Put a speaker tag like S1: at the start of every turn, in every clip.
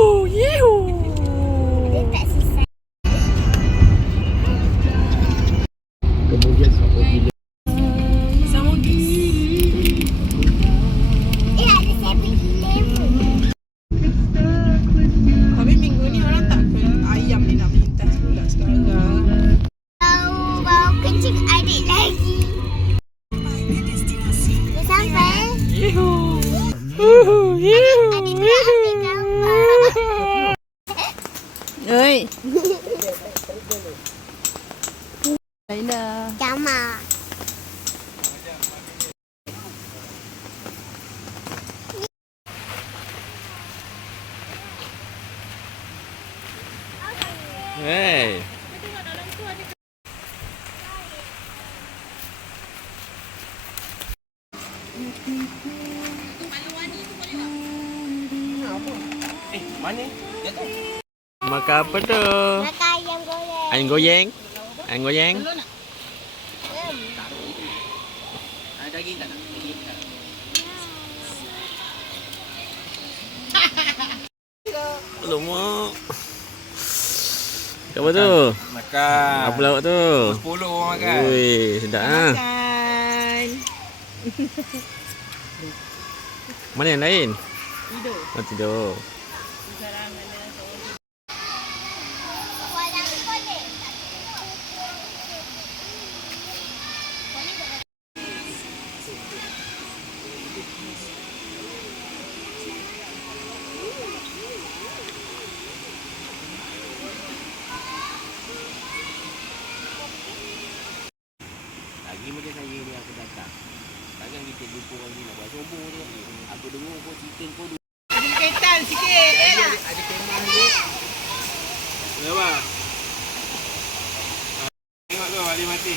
S1: Ooh,
S2: yeah. Laila.
S1: Jama.
S3: Hey. Eh, mana? Dia tu. Makan apa tu?
S1: Makan ayam goreng.
S3: Ayam goyang?
S4: Daging tak nak? Daging tak?
S3: Alamak. Apa tu?
S4: Makan.
S3: Apa lawak tu?
S4: 10 orang makan.
S3: Ui, sedap ah.
S2: Makan.
S3: Mana yang lain?
S2: Tidur.
S3: Oh, tidur.
S1: Walang kolek.
S4: Lagi macam saya ni aku datang. Takkan kita jumpa orang ni nak buat sombong je. Aku dengar kau cerita kau dulu.
S2: Ada kaitan sikit. Eh,
S4: Ada, ada kemah ni. Kenapa? Ah, Tengok tu Ali mati.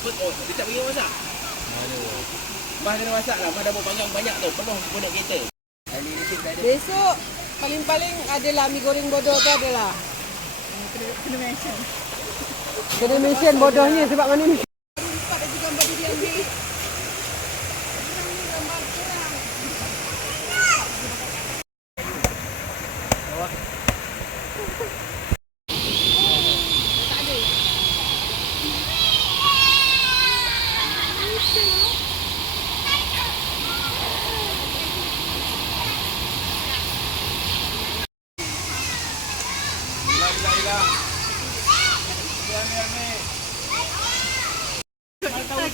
S2: Tak,
S4: oh, dia tak bagi masak? Bah kena masak lah. Bah dah bawa panggang banyak tu. Penuh penuh kereta. Kali ni kita ada.
S2: Besok paling-paling adalah mi goreng bodoh tu adalah. Kena, kena mention. Kena mention bodohnya sebab mana ni? Empat ada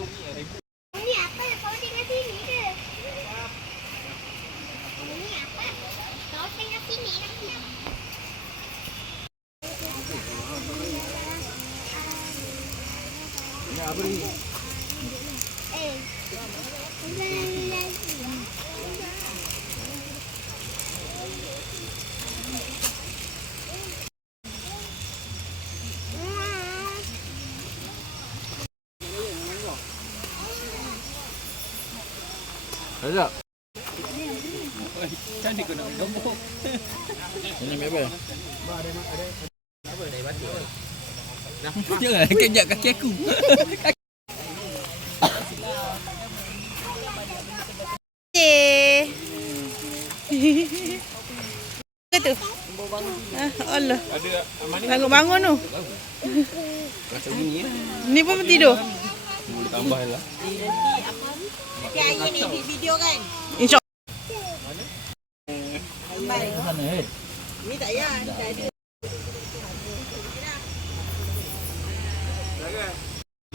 S1: Ini apa? Kau tinggal sini ke? Ini apa? Kau tinggal sini nanti.
S3: Ya, apa ni?
S1: Eh.
S3: Ada. Cantik kau nak ambil gambar.
S5: Ini ambil apa? Jangan kejap kaki aku.
S2: Eh. Ke tu? Ah, Allah.
S3: Ada mana?
S2: Bangun-bangun tu.
S3: Macam gini eh.
S2: Ni pun tidur.
S3: Boleh tambah lah.
S2: Insya
S5: Sana eh.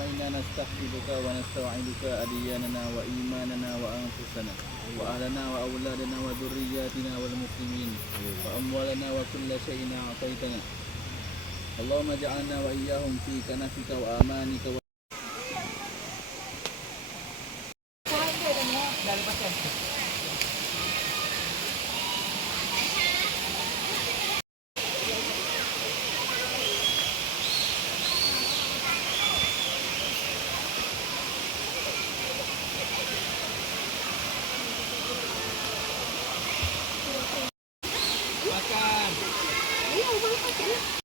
S5: إنا نستحفظك ونستوعدك أدياننا وإيماننا وأنفسنا وأهلنا وأولادنا وذرياتنا والمسلمين وأموالنا وكل شيء أعطيتنا اللهم اجعلنا وإياهم في كنفك وأمانك